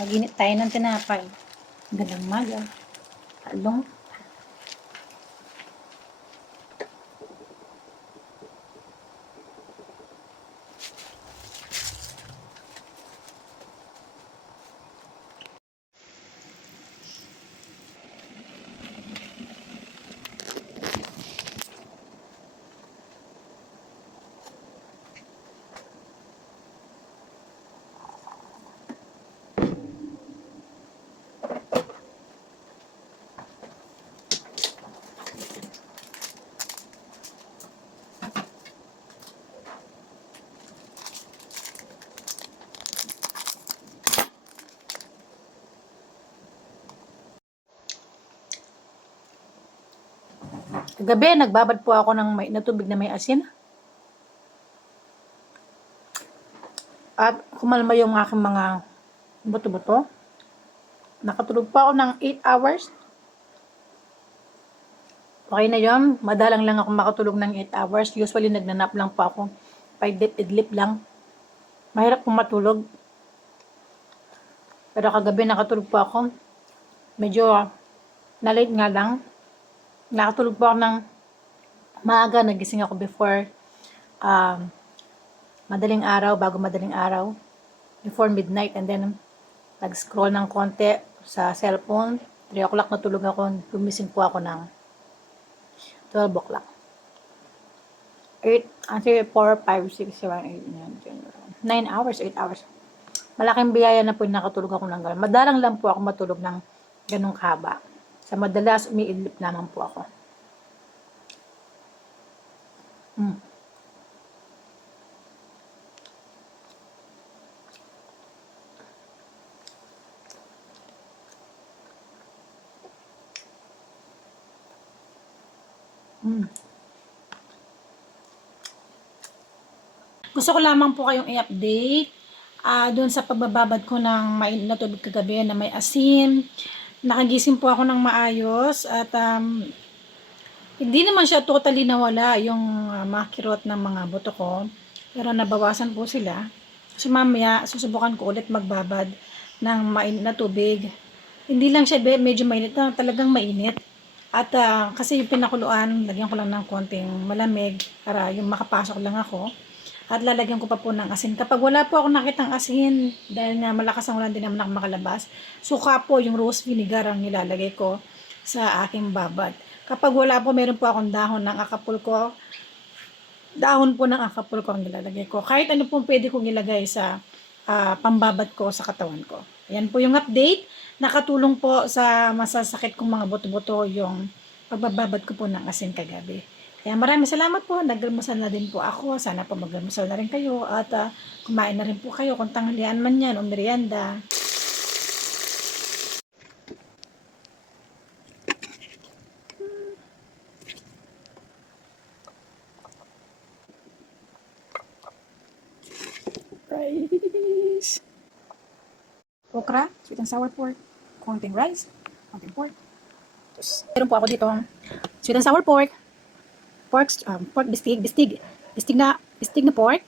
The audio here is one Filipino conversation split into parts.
Naginit tayo ng tinapay. Gandang maga. Talong. Kagabi, nagbabad po ako ng may, na tubig na may asin. At kumalma yung aking mga buto-buto. Nakatulog po ako ng 8 hours. Okay na yun. Madalang lang ako makatulog ng 8 hours. Usually, nagnanap lang po ako. 5 dip idlip lang. Mahirap pong matulog. Pero kagabi nakatulog po ako. Medyo na-late nga lang. Nakatulog po ako ng maaga. Nagising ako before um, madaling araw, bago madaling araw. Before midnight. And then, nag-scroll ng konti sa cellphone. 3 o'clock natulog ako. Gumising po ako ng 12 o'clock. 8, actually 4, 5, 6, 7, 8, 9, 10, 9 hours, 8 hours. Malaking biyaya na po nakatulog ako ng gano'n. Madalang lang po ako matulog ng ganong kahaba. Sa madalas, umiidlip naman po ako. Mm. Mm. Gusto ko lamang po kayong i-update ah doon sa pagbababad ko ng mainit na kagabi na may asin. Nakagising po ako ng maayos at um, hindi naman siya totally nawala yung uh, mga kirot ng mga buto ko. Pero nabawasan po sila. So mamaya, susubukan ko ulit magbabad ng mainit na tubig. Hindi lang siya medyo mainit na, talagang mainit. At ah, kasi yung pinakuluan, lagyan ko lang ng konting malamig para yung makapasok lang ako. At lalagyan ko pa po ng asin. Kapag wala po ako nakitang asin, dahil na malakas ang ulan din naman ako makalabas, suka po yung rose vinegar ang nilalagay ko sa aking babad. Kapag wala po, meron po akong dahon ng akapulko. Dahon po ng akapulko ang nilalagay ko. Kahit ano pong pwede kong ilagay sa ah, pambabad ko sa katawan ko. Ayan po yung update. Nakatulong po sa masasakit kong mga buto-buto yung pagbababad ko po ng asin kagabi. Kaya maraming salamat po. Nagdarmasal na din po ako. Sana po magdarmasal na rin kayo. At ah, kumain na rin po kayo kung tanghalian man yan o merienda. Rice. Okra, sweet and sour pork, konting rice, konting pork. Meron po ako dito sweet and sour pork, pork, um, pork bistig, bistig, bistig na, bistig na pork,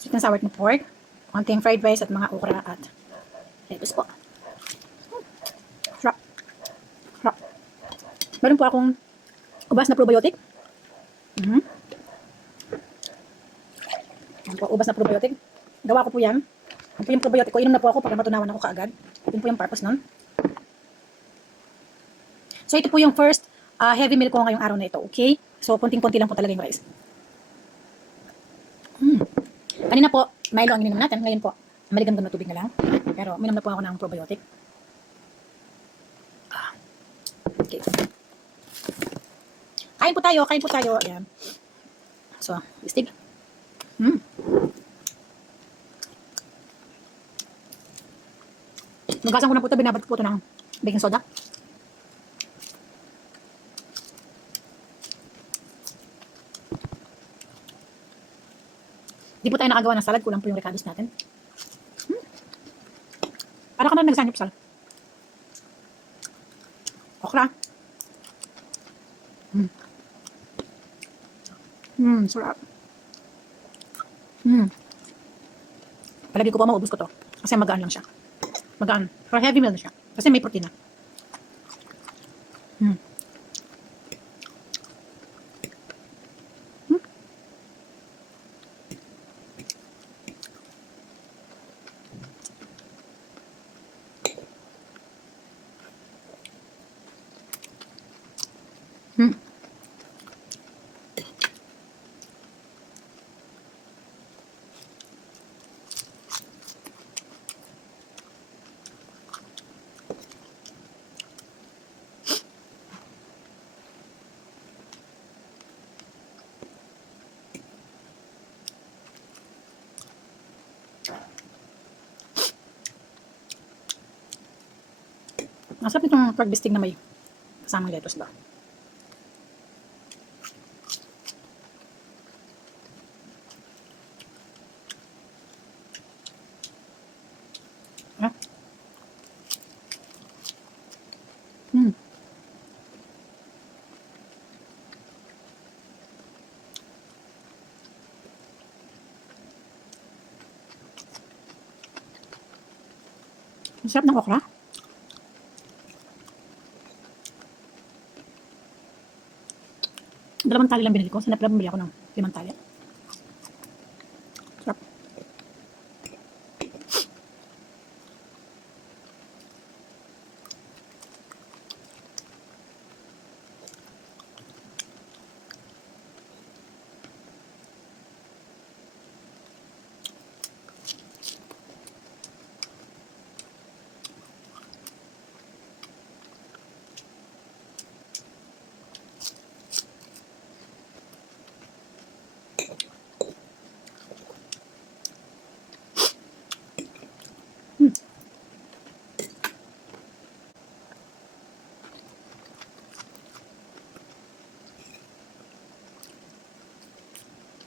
sweet and sour na pork, konting fried rice at mga okra at lettuce po. Sarap. Sarap. Meron po akong ubas na probiotic. Mhm. Yan po, ubas na probiotic. Gawa ko po yan. Yan po yung probiotic ko. Inom na po ako para matunawan ako kaagad. Yun po yung purpose nun. So, ito po yung first ah, heavy meal ko ngayong araw na ito. Okay? So, kunting-kunti lang po talaga yung rice. Hmm. Kanina po, Milo ang ininom natin. Ngayon po, maligam na tubig na lang. Pero, minom na po ako ng probiotic. Ah. Okay. Kain po tayo, kain po tayo. Ayan. So, istig. Hmm. Nugasan ko na po ito, binabad ko po ito ng baking soda. Di po tayo nakagawa ng salad, kulang po yung ricados natin. Hmm. Para ka na nagsanyap sal. Okra. Hmm. Hmm, sarap. Hmm. Palagi ko pa maubos ko to. Kasi magaan lang siya. Magaan. Pero heavy meal na siya. Kasi may protein na. Masarap itong pork bistig na may kasamang lettuce ba? Ah. Hmm. Ang sarap ng okra. Dalawang tali lang binili ko. Sana pala bumili ako ng limang tali. Sarap.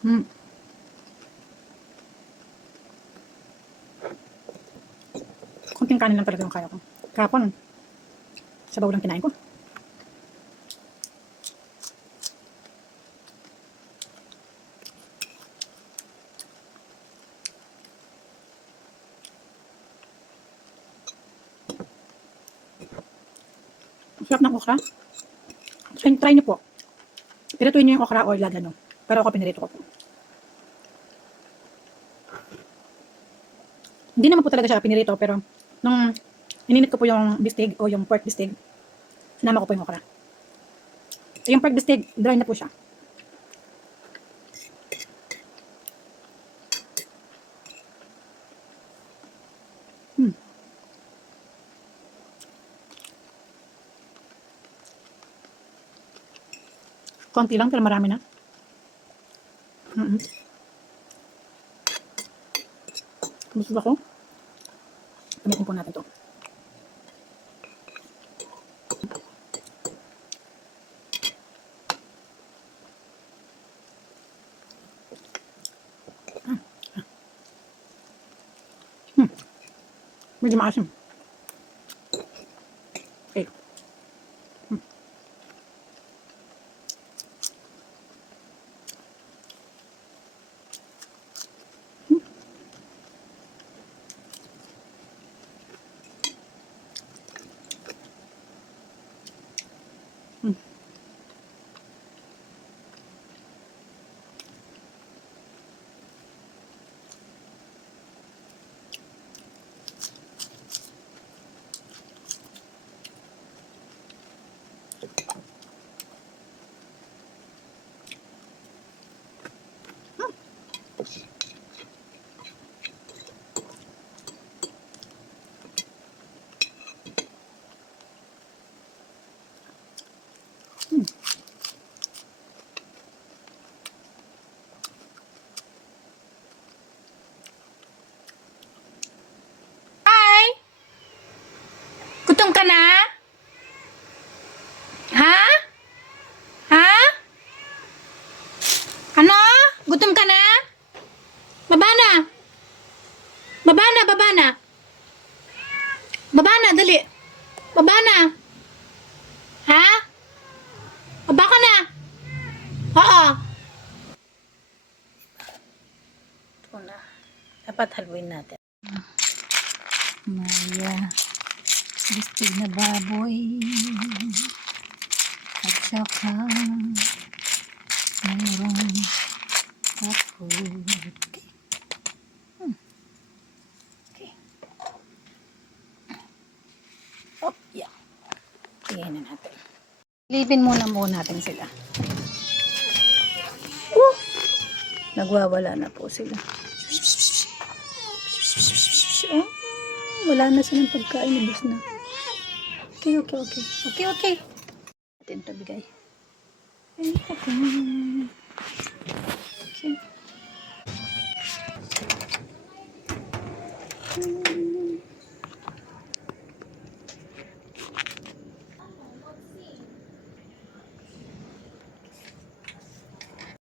Hmm. Kunting kanin lang talaga yung kaya ko. Kapon, sabaw lang kinain ko. Sarap ng okra. Try, try niyo po. Pirituin niyo yung okra o ilagano. Pero ako pinirito ko po. Hindi naman po talaga siya pinirito, pero nung ininit ko po yung bistig o yung pork bistig, sinama ko po yung okra. Yung pork bistig, dry na po siya. Hmm. Konti lang, pero marami na. Mm-mm. Gusto ako. Gamitin po natin to. Mm. Hmm. Medyo maasim. Okay. Hmm. Hi! Gutom ka na? Ha? Ha? Ano? Gutom ka na? Baba na. Baba na, baba na. Baba na, dali. Baba na. Ha? Baba ka na. Oo. Ito na. Dapat haluin natin. Hmm. Bistig na baboy. At saka, mayroong kaput. Okay. Hmm. Okay. Oh, yeah. Tingnan na natin. Lipin muna muna natin sila. Oh! Nagwawala na po sila. Oh, wala na silang pagkain. Ubus na okay, okay, okay. Okay, okay. Atin tabigay. Okay, okay. Okay.